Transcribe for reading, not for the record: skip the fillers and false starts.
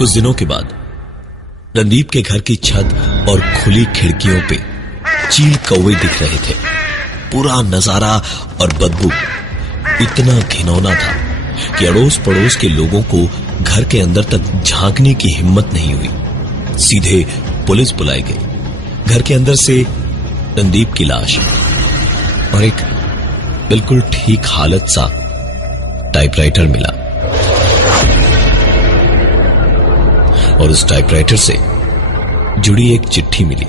कुछ दिनों के बाद रणदीप के घर की छत और खुली खिड़कियों पे चील कौवे दिख रहे थे। पूरा नजारा और बदबू इतना घिनौना था कि अड़ोस पड़ोस के लोगों को घर के अंदर तक झांकने की हिम्मत नहीं हुई। सीधे पुलिस बुलाई गई। घर के अंदर से रणदीप की लाश और एक बिल्कुल ठीक हालत सा टाइपराइटर मिला और उस टाइपराइटर से जुड़ी एक चिट्ठी मिली।